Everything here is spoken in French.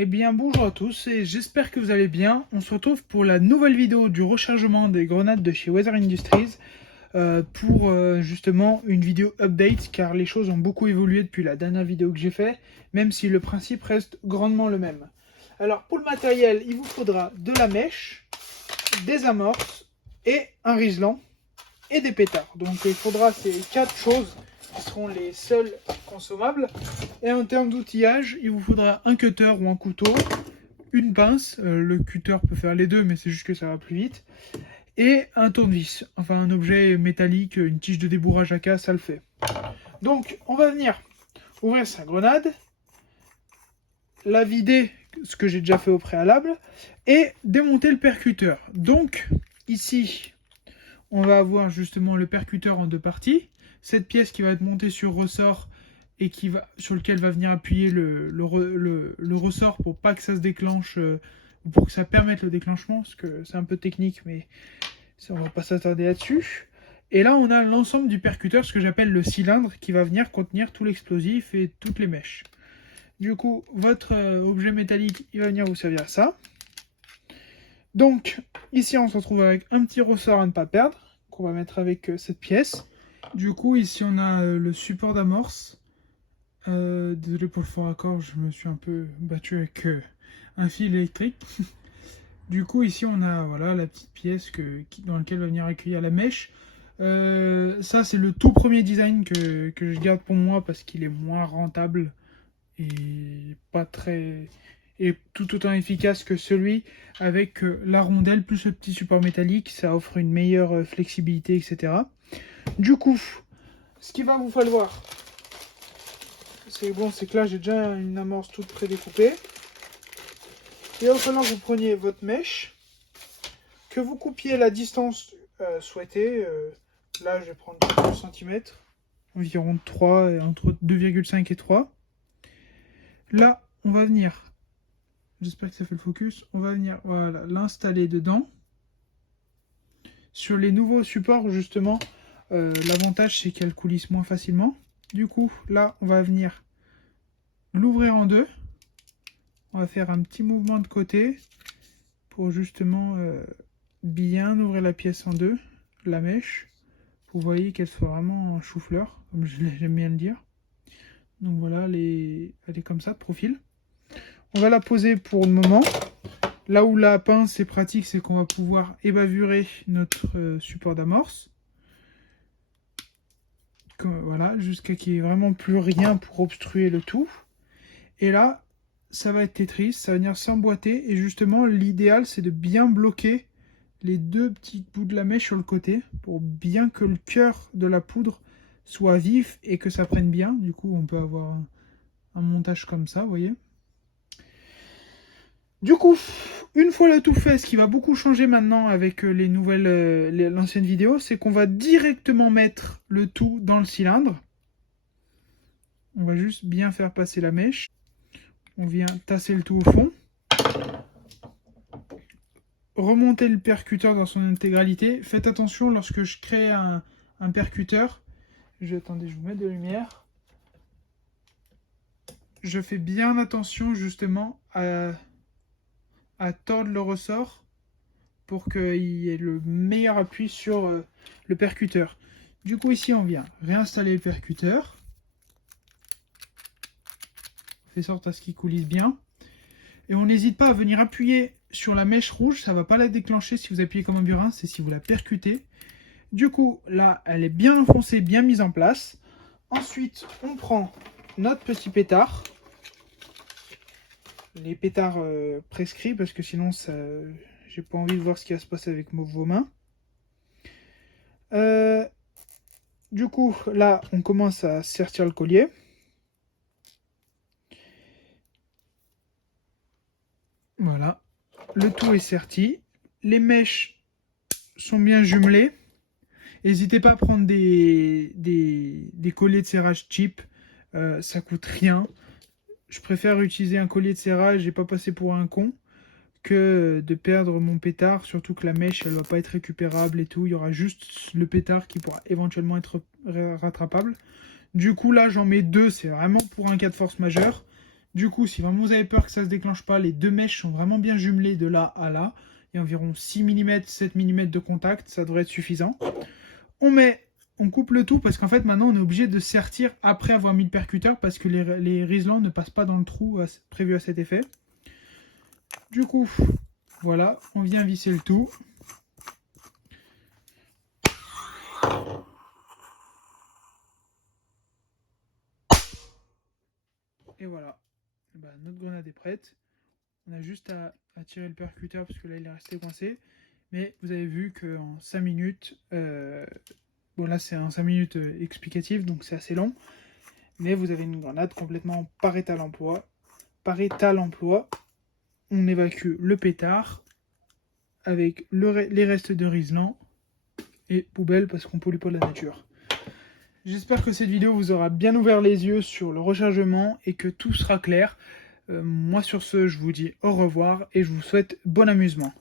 Eh bien bonjour à tous et j'espère que vous allez bien. On se retrouve pour la nouvelle vidéo du rechargement des grenades de chez Weather Industries pour justement une vidéo update car les choses ont beaucoup évolué depuis la dernière vidéo que j'ai fait, même si le principe reste grandement le même. Alors pour le matériel, il vous faudra de la mèche, des amorces et un riselant et des pétards. Donc il faudra ces 4 choses qui seront les seules consommables. Et en termes d'outillage, il vous faudra un cutter ou un couteau, une pince, le cutter peut faire les deux mais c'est juste que ça va plus vite, et un tournevis, enfin un objet métallique, une tige de débourrage à casse, ça le fait. Donc on va venir ouvrir sa grenade, la vider, ce que j'ai déjà fait au préalable, et démonter le percuteur. Donc ici on va avoir justement le percuteur en deux parties, cette pièce qui va être montée sur ressort et sur lequel va venir appuyer le ressort pour pas que ça se déclenche, pour que ça permette le déclenchement, parce que c'est un peu technique, mais ça, on va pas s'attarder là-dessus. Et là, on a l'ensemble du percuteur, ce que j'appelle le cylindre, qui va venir contenir tout l'explosif et toutes les mèches. Du coup, votre objet métallique, il va venir vous servir à ça. Donc, ici, on se retrouve avec un petit ressort à ne pas perdre, qu'on va mettre avec cette pièce. Du coup, ici, on a le support d'amorce. Désolé pour le fort accord, je me suis un peu battu avec un fil électrique. Du coup, ici, on a voilà, la petite pièce dans laquelle va venir accueillir la mèche. Ça, c'est le tout premier design que je garde pour moi parce qu'il est moins rentable et pas très... et tout autant efficace que celui avec la rondelle plus le petit support métallique. Ça offre une meilleure flexibilité, etc. Du coup, ce qu'il va vous falloir, c'est que là j'ai déjà une amorce toute prédécoupée. Il va falloir que vous preniez votre mèche, que vous coupiez la distance souhaitée. Là je vais prendre 2 cm, environ 3, entre 2,5 et 3. Là on va venir, j'espère que ça fait le focus, on va venir voilà, l'installer dedans. Sur les nouveaux supports justement, l'avantage c'est qu'elle coulisse moins facilement. Du coup là on va venir l'ouvrir en deux. On va faire un petit mouvement de côté pour justement bien ouvrir la pièce en deux, la mèche. Vous voyez qu'elle soit vraiment en chou-fleur, comme j'aime bien le dire. Donc voilà, elle est comme ça, de profil. On va la poser pour le moment. Là où la pince est pratique, c'est qu'on va pouvoir ébavurer notre support d'amorce. Voilà, jusqu'à qu'il n'y ait vraiment plus rien pour obstruer le tout. Et là, ça va être Tetris, ça va venir s'emboîter. Et justement, l'idéal, c'est de bien bloquer les deux petits bouts de la mèche sur le côté pour bien que le cœur de la poudre soit vif et que ça prenne bien. Du coup, on peut avoir un montage comme ça, vous voyez. Du coup, une fois le tout fait, ce qui va beaucoup changer maintenant avec l'ancienne vidéo, c'est qu'on va directement mettre le tout dans le cylindre. On va juste bien faire passer la mèche. On vient tasser le tout au fond. Remonter le percuteur dans son intégralité. Faites attention lorsque je crée un percuteur. Attendez, je vous mets de lumière. Je fais bien attention justement à tordre le ressort pour qu'il y ait le meilleur appui sur le percuteur. Du coup, ici, on vient réinstaller le percuteur. On fait sorte à ce qu'il coulisse bien. Et on n'hésite pas à venir appuyer sur la mèche rouge. Ça ne va pas la déclencher si vous appuyez comme un burin, c'est si vous la percutez. Du coup, là, elle est bien enfoncée, bien mise en place. Ensuite, on prend notre petit pétard. Les pétards prescrits, parce que sinon, j'ai pas envie de voir ce qui va se passer avec vos mains. Du coup, là, on commence à sertir le collier. Voilà. Le tout est serti. Les mèches sont bien jumelées. N'hésitez pas à prendre des colliers de serrage cheap. Ça coûte rien. Je préfère utiliser un collier de serrage et pas passer pour un con que de perdre mon pétard, surtout que la mèche elle va pas être récupérable et tout, il y aura juste le pétard qui pourra éventuellement être rattrapable. Du coup là j'en mets 2, c'est vraiment pour un cas de force majeure. Du coup, si vraiment vous avez peur que ça ne se déclenche pas, les deux mèches sont vraiment bien jumelées de là à là. Il y a environ 6 mm, 7 mm de contact, ça devrait être suffisant. On coupe le tout parce qu'en fait maintenant on est obligé de sertir après avoir mis le percuteur parce que les riselants ne passent pas dans le trou prévu à cet effet. Du coup, voilà, on vient visser le tout. Et voilà, notre grenade est prête. On a juste à tirer le percuteur parce que là il est resté coincé. Mais vous avez vu qu'en 5 minutes, bon là c'est en 5 minutes explicatif donc c'est assez long. Mais vous avez une grenade complètement parée à l'emploi. On évacue le pétard avec les restes de riselant et poubelle parce qu'on pollue pas la nature. J'espère que cette vidéo vous aura bien ouvert les yeux sur le rechargement et que tout sera clair. Moi sur ce, je vous dis au revoir et je vous souhaite bon amusement.